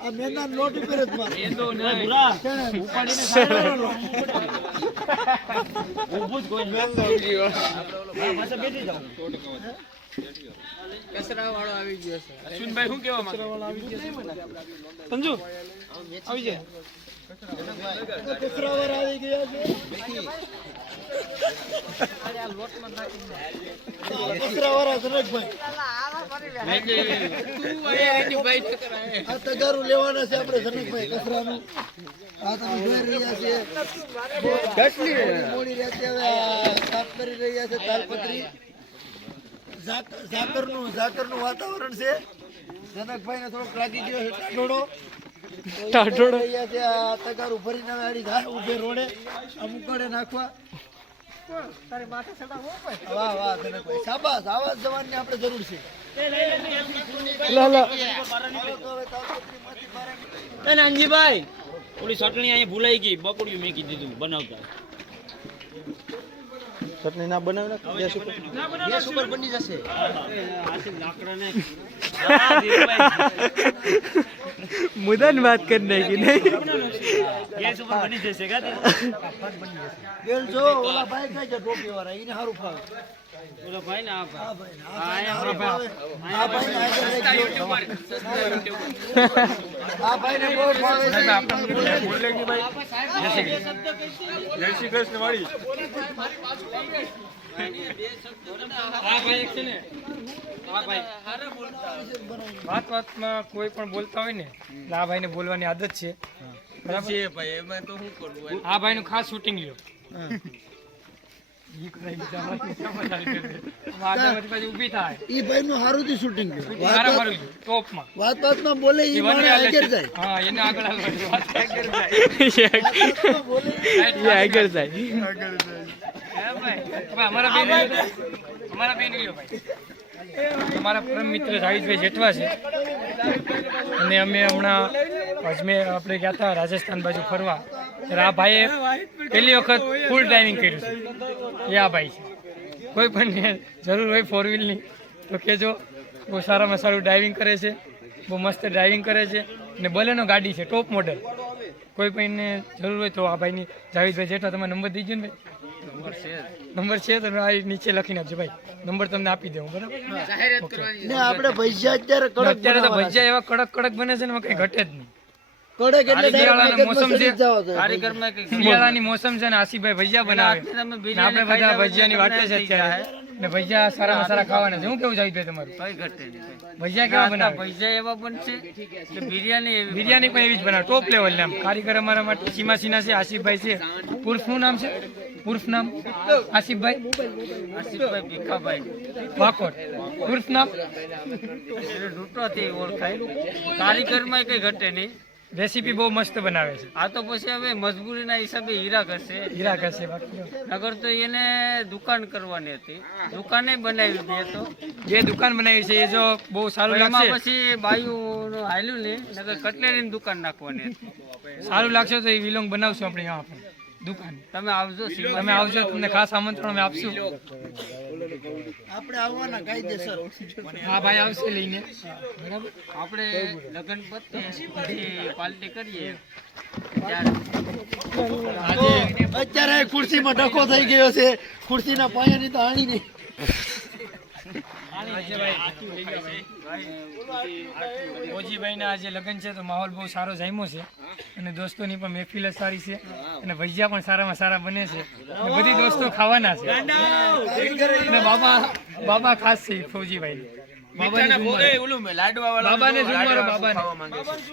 આ મેના નોટ ઉપર જ મારે. એ તો ના ઊભું જ કોઈ નહીં. પાછા બેઠી જાઓ. કચરા વાળો આવી ગયો છે. અશ્વિનભાઈ શું કહેવા માંગે? સંજુ આવી જાય. કચરાવાર આવી ગયા છે. કચરાવાળા જનકભાઈ આ તગારું લેવાના છે આપણે જનકભાઈ કચરાનું. આ તમે જોઈ રહ્યા છે મોડી રાતે હવે આ સાફ કરી રહ્યા છે તાલપત્રી. ઝાકરનું વાતાવરણ છે. જનકભાઈને થોડોક લાગી ગયો છે ટાઢોડો. રહ્યા છે આ તગારું ભરીને હવે આડી ઘા ઉભે રોડે અમુક કડે નાખવા. વાહ વાહ જનકભાઈ શાબાશ. આવા જવાનની આપણે જરૂર છે. નાનજીભાઈ ઓલી ચટણી અહીંયા ભૂલાઈ ગઈ. બકુડિયું મેકી દીધું બનાવતા. ચટણી ના બનાવે ગેસ ઉપર બની જશે. મુદન વાત કરી નાખી નહીં. ગેસ ઉપર બની જશે કા તે? બેલ જો ઓલા ભાઈ કઈ છે ટોપી વાળા એને સારું ફાવે. ઓલો ભાઈ ને આ આ ભાઈ. ભાઈ આ ભાઈને બહુ ફાવે છે. જય શ્રી કૃષ્ણ વાળી. વાતમાં કોઈ પણ બોલતા હોય ને એટલે આ ભાઈને બોલવાની આદત છે. બરાબર? આ ભાઈનું ખાસ શૂટિંગ લ્યો. ઊભી થાય ઈ ભાઈનું સારું થી શૂટિંગ ટોપમાં વાતમાં બોલે ઈ માણે આગળ જાય. હા એને આગળ આગળ જાય. અમારા બેન લ્યો ભાઈ. અમારા પરમ મિત્ર જાવીદભાઈ જેઠવા છે અને અમે હમણાં અજમેર આપણે ગયા હતા રાજસ્થાન બાજુ ફરવા. ત્યારે આ ભાઈએ પહેલી વખત ફૂલ ડ્રાઇવિંગ કર્યું છે. એ આ ભાઈ છે. કોઈ પણ જરૂર હોય 4-wheelની તો કહેજો. બહુ સારામાં સારું ડ્રાઇવિંગ કરે છે. બહુ મસ્ત ડ્રાઇવિંગ કરે છે અને બલેનો ગાડી છે ટોપ મોડલ. કોઈ પણને જરૂર હોય તો આ ભાઈની જાવીદભાઈ જેઠવા તમારે નંબર દીજો ને ભાઈ. નંબર છે તમે આ નીચે લખી નાખજો ભાઈ. નંબર તમને આપી દઉં બરાબર. ને આપણે ભજીયા અત્યારે કડક અત્યારે તો ભજીયા એવા કડક કડક બને છે ને એમાં કઈ ઘટે જ નહીં. કડક એટલે શિયાળાનો મોસમ છે. કારીગરમાં કઈ શિયાળાની મોસમ છે ને આસિફભાઈ ભજીયા બનાવે તમે ને બિરયાની આપણે બધા ભજીયાની વાટે છે અત્યારે ને ભજીયા સારામાં સારા ખાવાના છે. હું કેવું જાવીદભાઈ તમારું કઈ ઘટે નહીં ભજીયા કેવા બનાવે? પૈસા એવા પણ છે કે બિરયાની એવી બિરયાની પણ એવી જ બનાવે, ટોપ લેવલ નામ. કારીગર અમારા માટે સીમાસીના છે, આસિફભાઈ છે. પૂર્ફનું નામ છે? પૂર્ફ નામ આસિફભાઈ આસિફભાઈ ભીખાભાઈ વાકોડ. પૂર્ફ નામ લૂંટોથી ઓળખાય. કારીગરમાં કઈ ઘટે નહીં. રેસીપી બહુ મસ્ત બનાવે છે. આ તો પછી હવે મજબૂરીના હિસાબે હીરા કરશે. હીરા કરશે બાકી નગર તો એને દુકાન કરવાની હતી, દુકાને બનાવી બે તો જે દુકાન બનાવી છે એ જો બહુ સારું એમાં લાગશે, પછી બાયું હાલ્યું ને નગર કટલેરીની દુકાન નાખવાની હતી. સારું લાગશે તો એ વિલોંગ બનાવશું આપણે અહીંયા પણ દુકાન. તમે આવજો તમે આવજો, તમને ખાસ આમંત્રણ અમે આપશું. આપણે આવવાના કાયદેસર. હા ભાઈ આવશે લઈને. બરાબર. આપણે લગ્ન પતે પછી પાર્ટી કરીએ ત્યારે આજે અત્યારે ખુરશીમાં ડખો થઈ ગયો છે, ખુરશીના પાયાની તો આણી નહીં. ઓજીભાઈના આજે લગ્ન છે તો માહોલ બહુ સારો જામ્યો છે અને દોસ્તોની પણ મહેફિલ જ સારી છે અને ભજીયા પણ સારામાં સારા બને છે અને બધી દોસ્તો ખાવાના છે અને બાબા ખાસ છે ફૌજીભાઈ. બાબાને ઝૂમ મારો. બાબાને ઝૂમ મારો.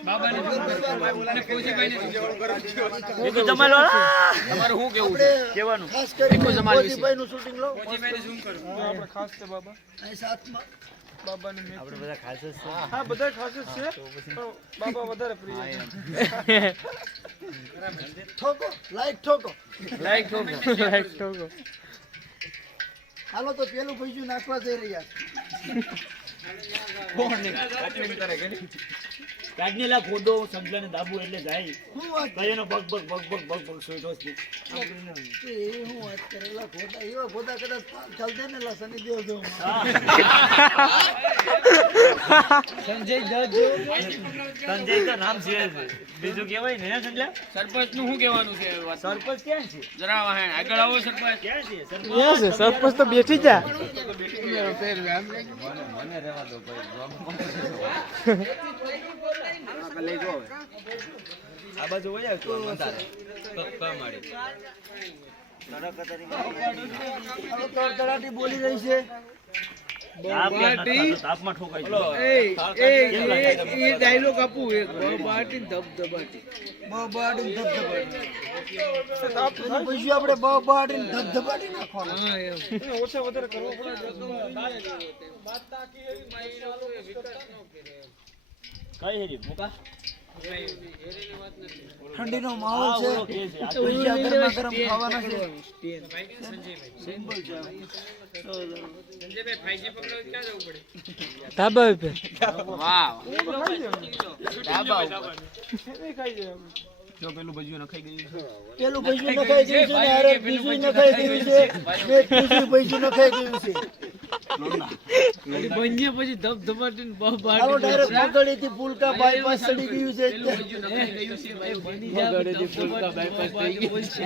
બાબાને ઝૂમ મારો. અને ફૌજીભાઈને ઝૂમ મારો. ખાસ કરીને મોદીભાઈનું શૂટિંગ લો. ફૌજીભાઈને ઝૂમ કરો. અહીં સાથમાં ઠોકો, લાઈક ઠોકો. હાલો તો પેલું પૈસું નાખવા જઈ રહ્યા કાઢનેલા ખોદો સમજાને દાબુ એટલે જાય હું વાત ભાઈનો બગ બગ બગ બગ બગ બગ સોચો છે. એ હું વાત કરેલા ખોટા એવા ખોટા કદાચ ચાલતે ને લા શનિ દેવ દેવ સંજય જજ સંજય તો નામ છે બીજું કહેવાય ને સંજય. સરપંચ નું શું કહેવાનું છે? સરપંચ ક્યાં છે? જરા વાહણ આગળ આવો સરપંચ. ક્યાં છે સરપંચ? સરપંચ તો બેઠી જા. આ બાજુ વહી આવજો. તળાટી બોલી રહી છે. તાપમાં ઠોકાઈ ડાયલોગ આપું એક બાટી ધબધબાટી. બબાડી ધબધબાટી. એનું પૈસું આપણે બબાડી ધબધબાટી નાખવાનું. કઈ હેરી મુકા ઠંડીનો માહોલ છે, પૈસા ગરમા ગરમ ખાવાના છે. ધાબા ઉપર. વાહ ડાબા ઉપર. પેલું પૈસું નખાઈ ગયું છે ને અરે બીજું નખાઈ ગયું છે ને ત્રીજું પૈસું નખાઈ ગયું છે. બંને પછી ધબધબાટી હાલો ડાયરેક્ટ મગડીથી પુલકા બાયપાસ ચડી ગયું છે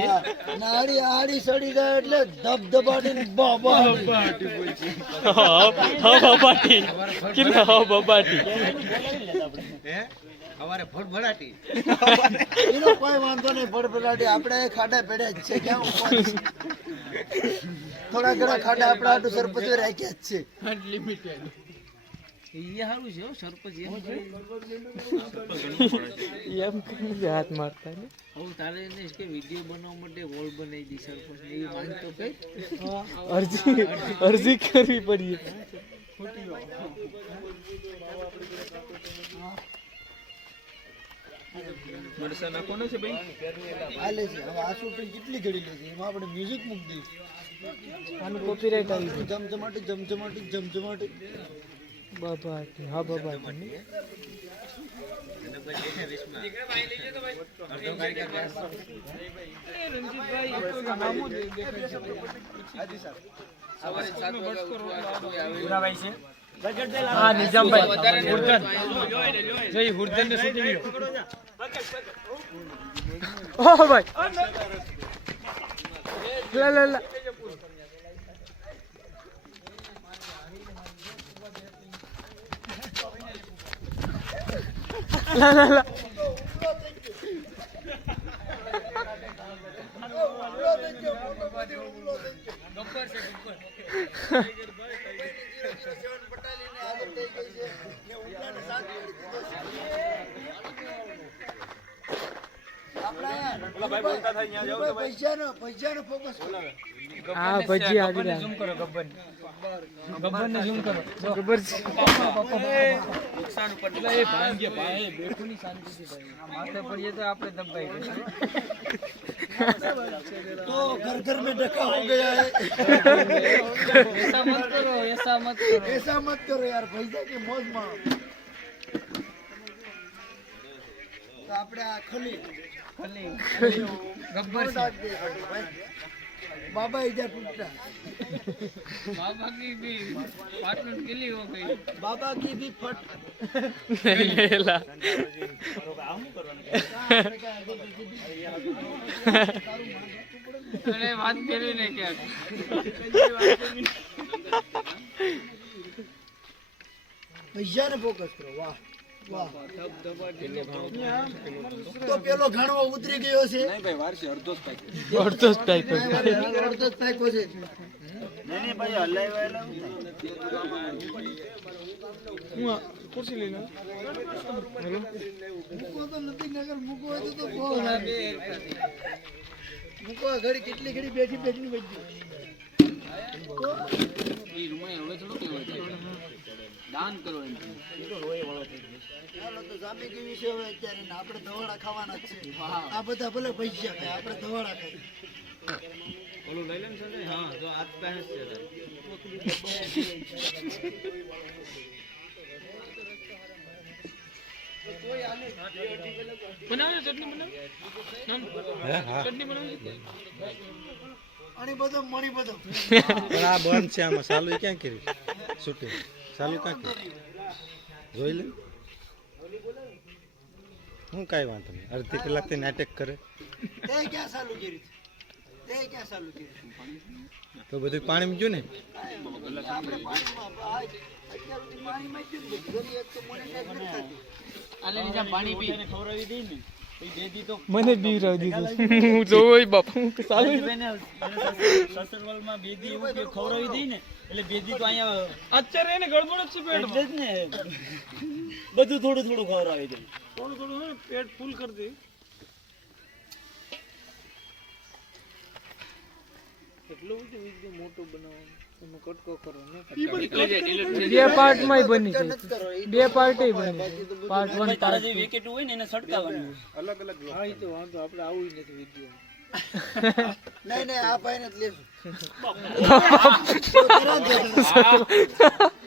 હા, અને આડી સડી જાય એટલે ધબધબાટી ને એનો કોઈ વાંધો નહીં. ભડભડાટી આપણે ખાડા પેડ્યા જ છે. ક્યાં થોડા ઘણા ખાડા આપણા આટલું સરપંચો રાખ્યા જ છે. હાથ મારતા તારે કે વિડીયો બનાવવા માટે હોલ બનાવી દી સરપંચ એવી માંગ તો કઈ અરજી કરવી પડી. હાલે છે. હવે આ શૂટિંગ કેટલી ઘડી લે છે એમાં આપણે મ્યુઝિક મૂકી દઈશું. આનું કોપીરાઈટ આવી ગયું. જમજમાટી જમજમાટી જમજમાટી. બાબા હા બાબા છે. હા નિજામભાઈ હુરદન જય હુરદન ને શૂટિંગ લ્યો. ઓ ભાઈ લા લા લા લા લા પૈસાનો ફોકસ હા ભજી આગળ ઝૂમ કરો ગબ્બર ને ઝૂમ કરો ગબ્બર નુકસાન ઉપર એટલે એ ભાંગે ભાઈ બેઠુની શાંતિથી ભાઈ માથે પડીએ તો આપણે દબાઈ ગઈ तो घर घर में डका हो गया है। ऐसा मत करो ऐसा मत करो ऐसा मत करो यार पैसा की मौज मारो तो આપણે આ ખલી ગબ્બર बाबा इधर टूटा बाबा की भी पार्टनर गिली हो गई बाबा की भी फट अरे बात करी ने क्या पैसा ने फोकस करो वाह વાહ તો પેલો ઘણવો ઉતરી ગયો છે નહીં ભાઈ વારસી અડધો જ પાક્યો અડધો જ પાક્યો છે નહીં ભાઈ હલાવ્યા હું ખુરશી લઈ લો મૂકો તો નથી નગર મૂકો હોય તો બહુ મૂકો ઘડી કેટલી ઘડી બેઠી બેઠી બેઠી દાન કરો એમ ચાલો તો જામી કેવી છે હવે અત્યારે ને આપણે ધવાડા ખાવાના જ છે આ બધા ભલે પૈસા ખાય આપણે ધવાડા ખાઈ ઓલું લઈ લે ને સંજય હા જો આજ પહેસ છે બનાવો ચટણી બનાવો ચટણી બનાવો અને બધો મણી બધો પણ આ બંધ છે આમાં ચાલુ ક્યાં કર્યું શૂટિંગ ચાલુ ક્યાં કર્યું જોઈ લે હું કાંઈ વાંધો નહીં અડધી કલાકથી નાટક કરે તે ક્યાં ચાલુ કરી તે ક્યાં ચાલુ કરી તો બધું પાણી ગયું ને આપણે પાણીમાં અત્યાર સુધી પાણીમાં જ ગયું ઘણી એક તો મને નથી થતી આલે નીચે પાણી પી ખવડાવી દઈ ને પછી બેદી તો મને બીવરાવી દીધું હું જોઈ બાપુ ચાલુ સસરવાલમાં બેદી એવું કે ખવડાવી દઈ ને એટલે બેદી તો અહીંયા અત્યારે એને ગડબડ જ છે એટલે જ ને બધું થોડું થોડું ખવડાવી દઈ થોડું થોડું પેટ ફૂલ કરી દે કેટલું બધું મોટું બનાવવાનું એનો કટકો કરો ને બે પાર્ટમાં બની છે બે પાર્ટ બની પાર્ટ 1 તારા જે વિકેટ હોય ને એને સટકાવવાનું અલગ અલગ હા ઈ તો વાંધો આપણે આવું નથી વિડિયો નહીં નહીં આ ભાઈને જ લેશું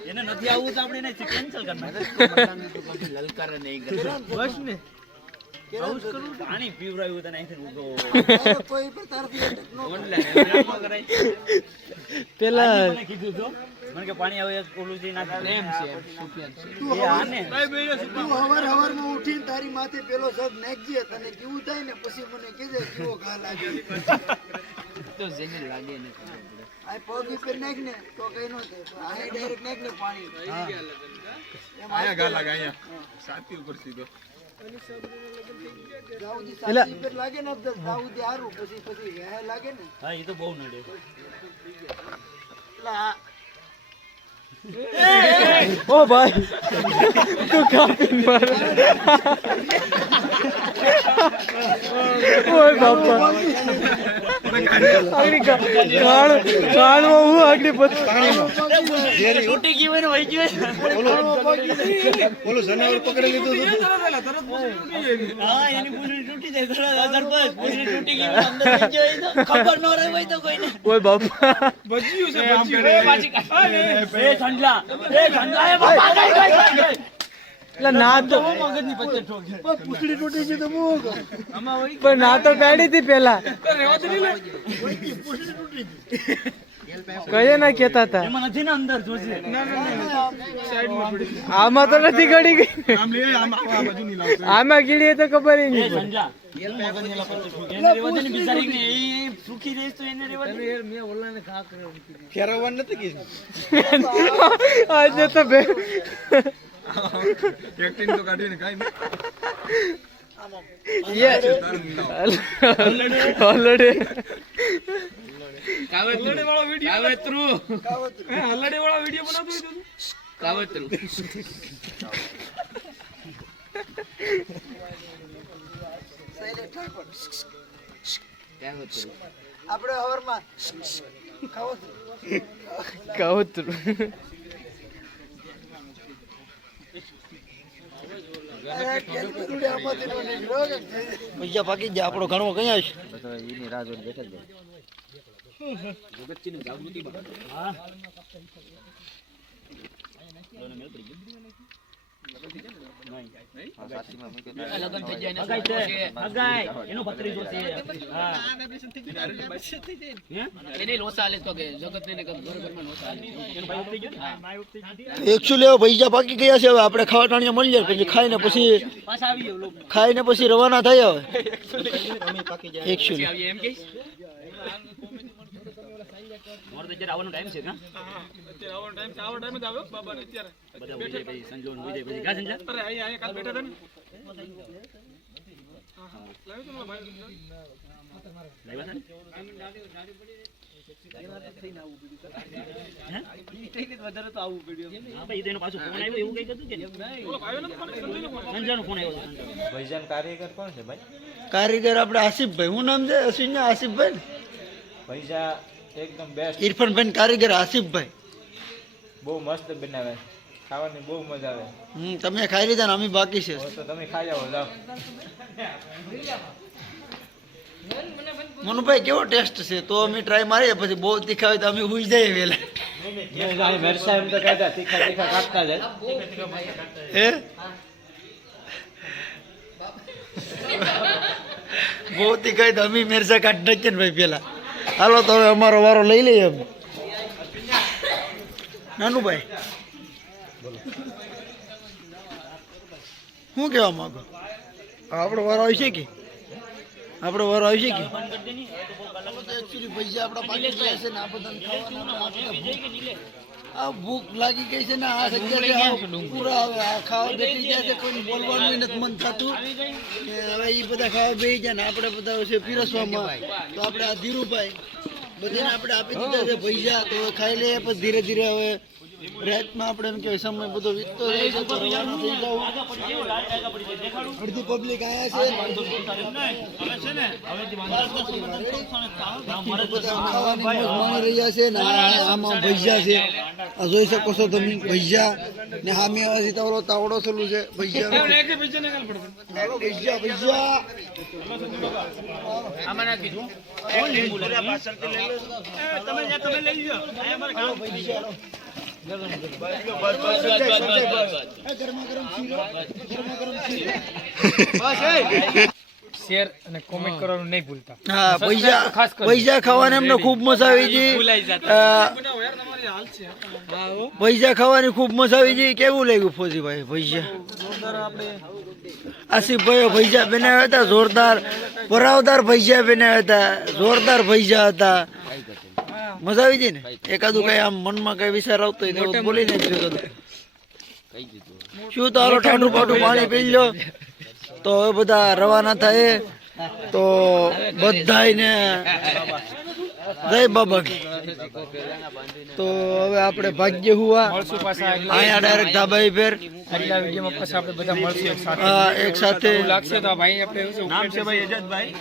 એને નથી આવવું તો આપણે એને કેન્સલ કરી નાખીએ લલકારે નહીં બસ ને પાણી પીવડાવ્યું તને અહીંથી ઉભો કોઈ પણ તારથી અટક ન કરાય પેલા મને કીધું તો મને કે પાણી આવે ઓલું જે નાખ એમ છે સુફિયાન છે તું હવાર હવારમાં ઉઠીને તારી માથે પેલો શબ્દ નાખજે તને કેવું થાય ને પછી મને કહેજે કેવો ઘા લાગે તો જેને લાગે ને આ પગ ઉપર નાખ ને તો કઈ ન થાય આ ડાયરેક્ટ નાખ ને પાણી અહીંયા ગા લાગે અહીંયા સાતી ઉપર સીધો ગાઉદી સાચી ઉપર લાગે ને અબ્દુલ ગાઉદી હારું પછી ઘા લાગે ને હા એ તો બહુ નડે એટલે આ ઓ ભાઈ તું કાપી માર ઓય બાપા આગળ કાણ હું આગળ તૂટી ગયું હોય ને વહી ગયું ઓલું જનાવર પકડી લીધું હા એની પૂરી તૂટી જાય થોડા અગર બસ પૂરી તૂટી ગઈ હોય, અંદર વહી ગયો હોય તો ખબર ન રહે હોય તો કોઈને ઓય બાપા બચ્યું છે બચ્યું એ ઠંડા એ બાપા ગઈ એટલે ના તો મગજની પત્તે ઠોક છે પૂછડી તૂટી ગઈ તો હું કહું પણ ના તો કાઢી હતી પેલા કયે ના કેતા હતા એમાં નથી ને અંદર જોજે આમાં તો નથી ગળી ગઈ આમ લે આમ આ બાજુ નહીં લાવતો આમાં ગીડીએ તો ખબર ય એ નહીં ઠંડા મગજની લપત ઠોક એને રેવા દે ને બિચારી ને એ સુખી રહીશ તો એને રેવા દે ફેરવવાનું નથી કીધું આજે તો બે એક્ટિંગ તો કાઢીને કાઈ નહીં ઓલરેડી કાવતરું આપણે હવારમાં ખાવો કાવતરું પૈસા પાકી જાય આપણો ઘણો કઈ આવશે લગન થઈ જાય એનો ભત્રીજો છે હા એને લોસા આલે તો કે જગત ને બરોબર લોસા આલે એનો ભાઈ ઉતરી ગયો ને એકસો લેવો પૈસા પાકી ગયા છે હવે આપણે ખાવા ટાણિયા મળી જાય પછી ખાઈને પછી પાછા આવી ગયો લોકો ખાઈને પછી રવાના થાય હવે એકસો આવી એમ કે મોર તો જરા આવવાનો ટાઈમ છે ના બધા ઉઈ જાય પછી સંજોન ઉઈ જાય પછી કા સંજા વધારે તો આવવું પડ્યું હા ભાઈ એનો પાછો ફોન આવ્યો એવું કઈ હતું કે સંજાનો ફોન આવ્યો ભાઈજાન કારીગર કોણ છે ભાઈ? કારીગર આપણે આસિફભાઈ હું નામ છે અશ્વિન આસિફભાઈ ને ભૈજા એકદમ બેસ્ટ, ઇરફાનભાઈ કારીગર આસિફભાઈ બહુ મસ્ત બનાવે, ખાવાની બહુ મજા આવે. તમે ખાઈ લીધા ને અમે બાકી છે તો તમે ખાઈ આવો, જાઓ. મનુભાઈ કેવો ટેસ્ટ છે તો અમે ટ્રાય મારીએ પછી બહુ તીખા હોય તો અમે હુઈ જઈએ વેલા મરસા એમ તો કહેતા તીખા તીખા કાઢતા જાય. હે બહુ તીખા હોય તો અમે મિરચા કાઢી નાખીએ ને ભાઈ પેલા. હાલો તો હવે અમારો વારો લઈ લઈએ અમે. નાનુભાઈ શું કહેવા માંગો? આપણો વારો આવશે કે આપણો વારો આવશે કે એકચ્યુઅલી પૈસા આપણા પાકી ગયા છે ને આ બધાને ખાવાના આ ભૂખ લાગી ગઈ છે ને આ જગ્યાએ પૂરા હવે આ ખાવા બેઠી ગયા છે કોઈ બોલવાનું નથી મન થતું કે હવે એ બધા ખાવા બેસી જાય ને આપણે બધા છે પીરસવામાં તો આપણે આ ધીરુભાઈ બધાને આપણે આપી દીધા છે પૈસા તો ખાઈ લઈએ પછી ધીરે ધીરે હવે રાતમાં આપણે એમ કે સમય બધો વીતતો જાય છે તો રવાના થઈ જાવ. અડધી પબ્લિક આયા છે ખાવાની મોજ માણી રહ્યા છે ને આમાં ભૈજા છે આ જોઈ શકો છો તમે ભૈજા ને સામે હજી તો તાવડો સલું છે ભૈજા ભૈજા ભૈજા આમાં નાખી દો શેર અને કોમેન્ટ કરવાનું નહીં ભૂલતા. હા પૈસા ખાવાની અમને ખૂબ મજા આવી ગઈ. પૈસા ખાવાની ખૂબ મજા આવી ગઈ. કેવું લાગ્યું ફોજીભાઈ પૈસા? આસિફભાઈ પૈસા બનાવ્યા હતા જોરદાર, પરાવદાર પૈસા બનાવ્યા હતા, જોરદાર પૈસા હતા. મજા આવી ગઈ ને? એકાદું કઈ આમ મનમાં કઈ વિચાર આવતો હોય તો બોલી ને શું તો હાલો ઠંડુ પાટું પાણી પી લો તો હવે બધા રવાના થાય. તો બધાને જય બાબા. તો હવે આપણે ભાગ્ય હુઆ મળશું પાછા અહીંયા ડાયરેક્ટ ધાબાઈ ફેર આગલા વિડીયોમાં પાછા આપણે બધા મળશું એક સાથે. એક સાથે એવું લાગશે તો આ ભાઈ આપણે એવું છે નામ છે ભાઈ એજાજભાઈ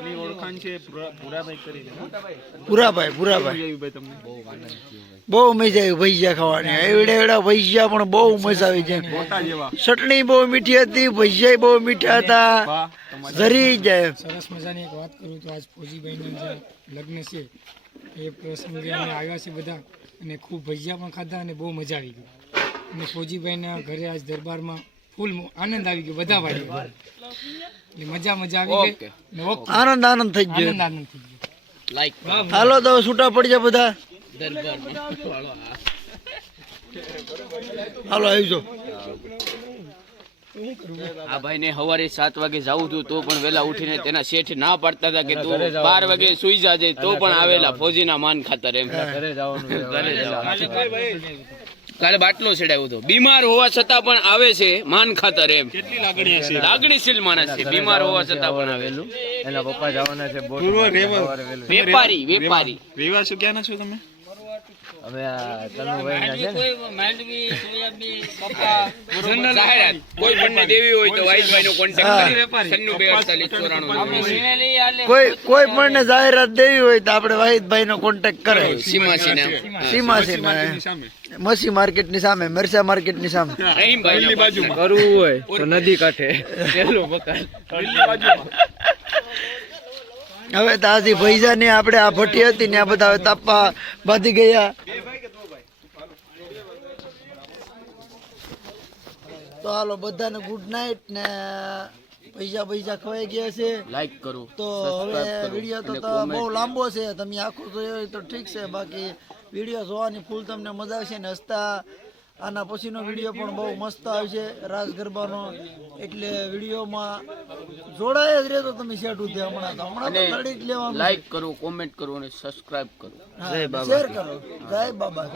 એની ઓળખાણ છે પુરાભાઈ કરીને. પુરાભાઈ ભાઈ તમને બહુ મજા આવી ભૈયા ખાવાની. એવડા એવડા ભૈયા પણ બહુ મજા આવી જાય. મોટા જેવા ચટણી બહુ મીઠી હતી, ભૈયા બહુ મીઠા હતા, જરી જાય. સરસ મજાની એક વાત કરું તો આજ ફોજીભાઈના જે લગ્ન છે એ પ્રસંગે અમે આવ્યા છે બધા અને ખૂબ ભજીયા પણ ખાધા અને બહુ મજા આવી ગઈ. અને ફોજીભાઈના ઘરે આજ દરબારમાં ફૂલ આનંદ આવી ગયો બધા ભાઈઓ એટલે મજા આવી ગઈ. ને ઓકે, આનંદ થઈ ગયો. આનંદ થઈ ગયો. લાઈક હાલો તો છૂટા પડી જાય બધા. હાલો આવી જાઓ. આ ભાઈ ને સવારે 7 વાગે જવું હતું તો પણ વેલા ઉઠીને તેના શેઠ ના પાડતા હતા કે તું 12 વાગે સુઈ જાજે તો પણ આવેલા ફોજીના માન ખાતર એમ. ઘરે જવાનું છે. ઘરે જવાનું. કાલે બાટલો ચડાવ્યો હતો. બીમાર હોવા છતાં પણ આવે છે માન ખાતર એમ. કેટલી લાગણી હશે? લાગણીશીલ માણસ છે, બીમાર હોવા છતાં પણ આવે. એના પપ્પા જવાના છે પૂર્વ વેપારી રહેવાસી ક્યાંના છો તમે? હવે આ તનુભાઈ ના છે ને જાહેરાત કોઈ પણ દેવી હોય તો વાઈદભાઈ નો કોન્ટેક્ટ કરી 924894. કોઈ પણ ને જાહેરાત દેવી હોય તો આપણે વાહિદભાઈ નો કોન્ટેક્ટ કરે. સીમાસી સામે મસી માર્કેટ ની સામે, મરસા માર્કેટ ની સામે. દિલ્હી બાજુમાં. કરવું હોય તો નદી કાંઠે પેલું મકાન. દિલ્હી બાજુમાં. હવે તાજી ભૈજા ને આપણે આ ભઠ્ઠી હતી ને આ બધા હવે તાપવા બાંધી ગયા. તો હાલો બધાને ગુડ નાઇટ ને પૈસા ખવાઈ ગયા છે. લાઈક કરો. તો હવે વિડીયો તો બહુ લાંબો છે, તમે આખો જોયો હોય તો ઠીક છે, બાકી વિડીયો જોવાની ફૂલ તમને મજા આવશે ને હસતા. આના પછીનો વિડીયો પણ બહુ મસ્ત આવશે રાસ ગરબાનો, એટલે વિડીયોમાં જોડાય જ રહેતો તમે સેટ ઉધે. હમણાં તો લડી જ લેવાનું. લાઈક કરો, કોમેન્ટ કરો અને સબસ્ક્રાઇબ કરો. શેર કરો. જય બાબા.